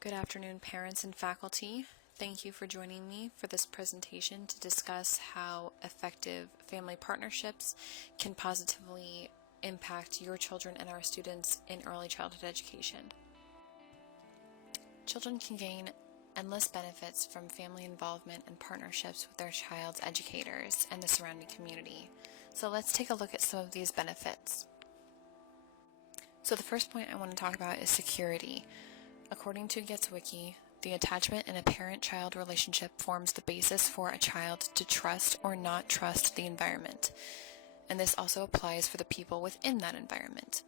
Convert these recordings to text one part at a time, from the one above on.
Good afternoon, parents and faculty. Thank you for joining me for this presentation to discuss how effective family partnerships can positively impact your children and our students in early childhood education. Children can gain endless benefits from family involvement and partnerships with their child's educators and the surrounding community. So let's take a look at some of these benefits. So the first point I want to talk about is security. According to GetsWiki, the attachment in a parent-child relationship forms the basis for a child to trust or not trust the environment, and this also applies for the people within that environment.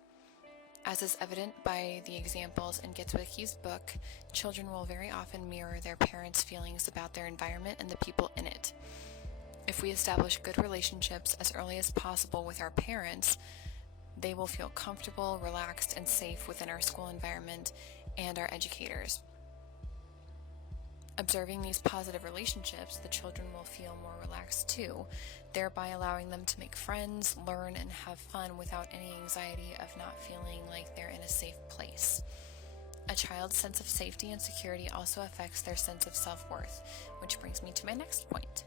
As is evident by the examples in GetsWiki's book, children will very often mirror their parents' feelings about their environment and the people in it. If we establish good relationships as early as possible with our parents, they will feel comfortable, relaxed, and safe within our school environment and our educators. Observing these positive relationships, the children will feel more relaxed too, thereby allowing them to make friends, learn, and have fun without any anxiety of not feeling like they're in a safe place. A child's sense of safety and security also affects their sense of self-worth, which brings me to my next point.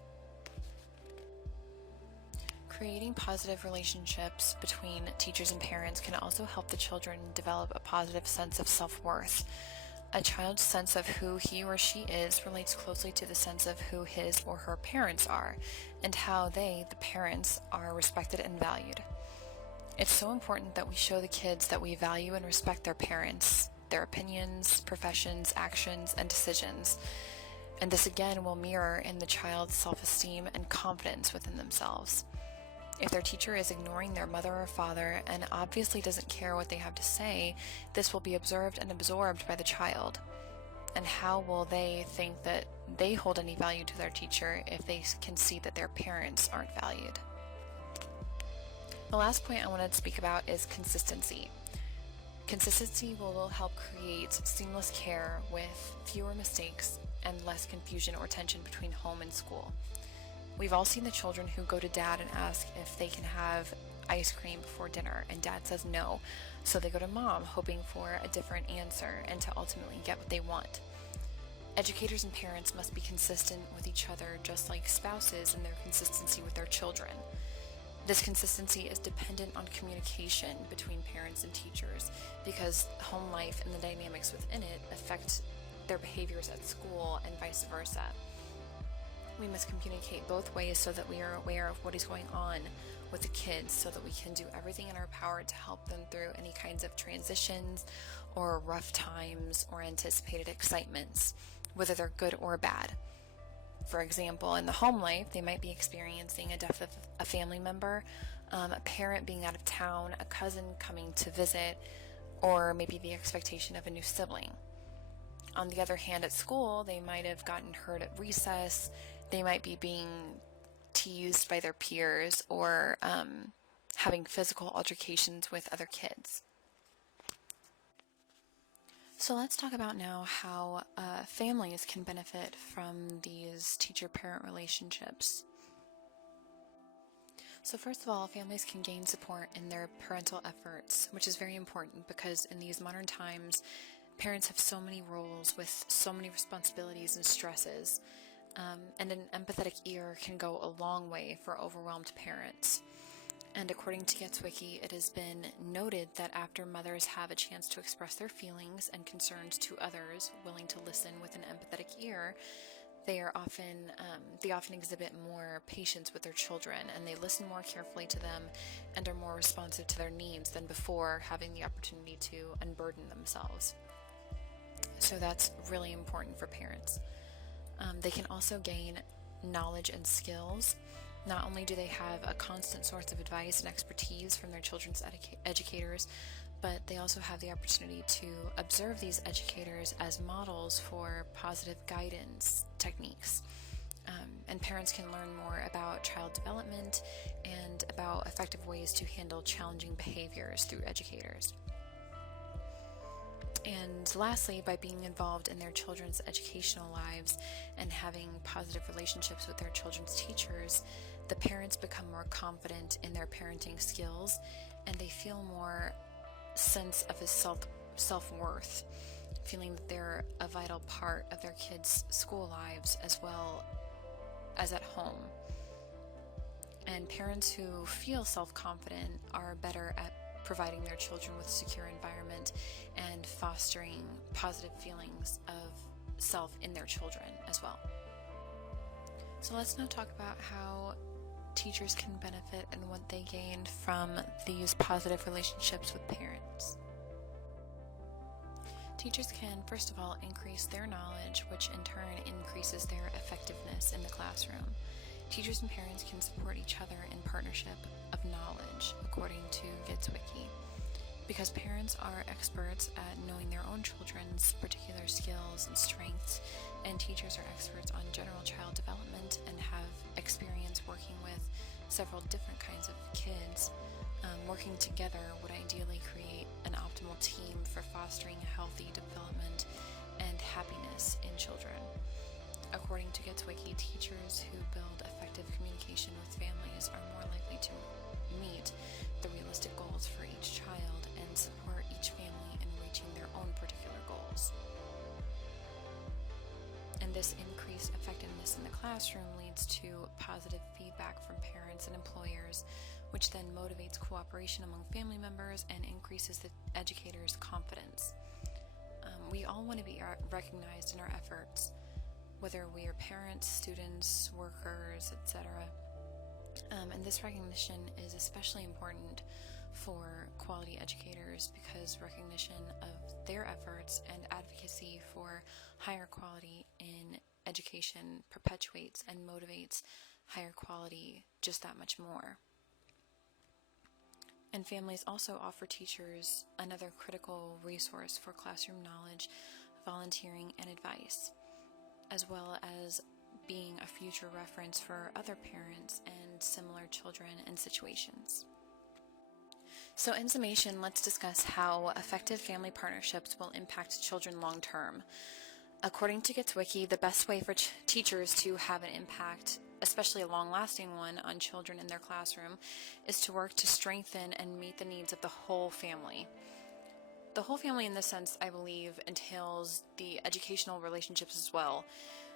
Creating positive relationships between teachers and parents can also help the children develop a positive sense of self-worth. A child's sense of who he or she is relates closely to the sense of who his or her parents are, and how they, the parents, are respected and valued. It's so important that we show the kids that we value and respect their parents, their opinions, professions, actions, and decisions. And this again will mirror in the child's self-esteem and confidence within themselves. If their teacher is ignoring their mother or father and obviously doesn't care what they have to say, this will be observed and absorbed by the child. And how will they think that they hold any value to their teacher if they can see that their parents aren't valued? The last point I wanted to speak about is consistency. Consistency will help create seamless care with fewer mistakes and less confusion or tension between home and school. We've all seen the children who go to dad and ask if they can have ice cream before dinner, and dad says no, so they go to mom hoping for a different answer and to ultimately get what they want. Educators and parents must be consistent with each other, just like spouses in their consistency with their children. This consistency is dependent on communication between parents and teachers, because home life and the dynamics within it affect their behaviors at school and vice versa. We must communicate both ways so that we are aware of what is going on with the kids, so that we can do everything in our power to help them through any kinds of transitions or rough times or anticipated excitements, whether they're good or bad. For example, in the home life, they might be experiencing a death of a family member, a parent being out of town, a cousin coming to visit, or maybe the expectation of a new sibling. On the other hand, at school, they might have gotten hurt at recess, they might be being teased by their peers, or having physical altercations with other kids. So let's talk about now how families can benefit from these teacher-parent relationships. So first of all, families can gain support in their parental efforts, which is very important because in these modern times, parents have so many roles with so many responsibilities and stresses, and an empathetic ear can go a long way for overwhelmed parents. And according to GetsWiki, it has been noted that after mothers have a chance to express their feelings and concerns to others willing to listen with an empathetic ear, they often exhibit more patience with their children, and they listen more carefully to them and are more responsive to their needs than before having the opportunity to unburden themselves. So that's really important for parents. They can also gain knowledge and skills. Not only do they have a constant source of advice and expertise from their children's educators, but they also have the opportunity to observe these educators as models for positive guidance techniques. And parents can learn more about child development and about effective ways to handle challenging behaviors through educators. And lastly, by being involved in their children's educational lives and having positive relationships with their children's teachers, the parents become more confident in their parenting skills, and they feel more sense of self-worth, feeling that they're a vital part of their kids' school lives as well as at home. And parents who feel self-confident are better at providing their children with a secure environment and fostering positive feelings of self in their children as well. So let's now talk about how teachers can benefit and what they gain from these positive relationships with parents. Teachers can, first of all, increase their knowledge, which in turn increases their effectiveness in the classroom. Teachers and parents can support each other in partnership of knowledge, according to Gitswiki. Because parents are experts at knowing their own children's particular skills and strengths, and teachers are experts on general child development and have experience working with several different kinds of kids, working together would ideally create an optimal team for fostering healthy development and happiness in children. According to Gitswiki, teachers who build effective communication with families are more likely to meet the realistic goals for each child and support each family in reaching their own particular goals. And this increased effectiveness in the classroom leads to positive feedback from parents and employers, which then motivates cooperation among family members and increases the educator's confidence. We all want to be recognized in our efforts, whether we are parents, students, workers, etc. And this recognition is especially important for quality educators because recognition of their efforts and advocacy for higher quality in education perpetuates and motivates higher quality just that much more. And families also offer teachers another critical resource for classroom knowledge, volunteering, and advice, as well as being a future reference for other parents and similar children and situations. So in summation, let's discuss how effective family partnerships will impact children long term. According to Gitswiki, the best way for teachers to have an impact, especially a long-lasting one, on children in their classroom is to work to strengthen and meet the needs of the whole family. The whole family in this sense, I believe, entails the educational relationships as well,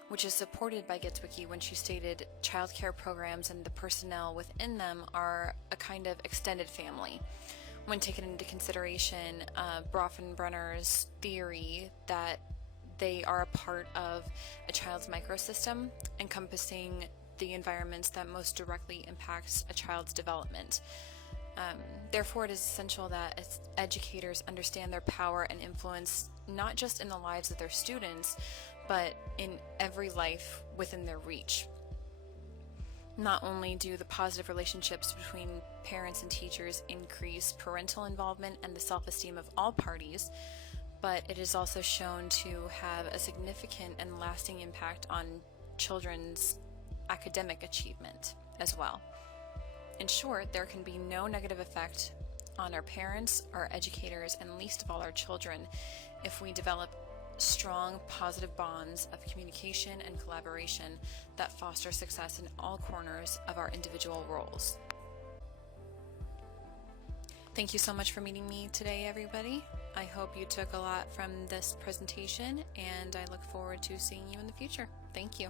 which is supported by Gitswiki when she stated childcare programs and the personnel within them are a kind of extended family. When taken into consideration Bronfenbrenner's theory that they are a part of a child's microsystem encompassing the environments that most directly impacts a child's development. Therefore, it is essential that educators understand their power and influence not just in the lives of their students, but in every life within their reach. Not only do the positive relationships between parents and teachers increase parental involvement and the self-esteem of all parties, but it is also shown to have a significant and lasting impact on children's academic achievement as well. In short, there can be no negative effect on our parents, our educators, and least of all our children if we develop strong, positive bonds of communication and collaboration that foster success in all corners of our individual roles. Thank you so much for meeting me today, everybody. I hope you took a lot from this presentation, and I look forward to seeing you in the future. Thank you.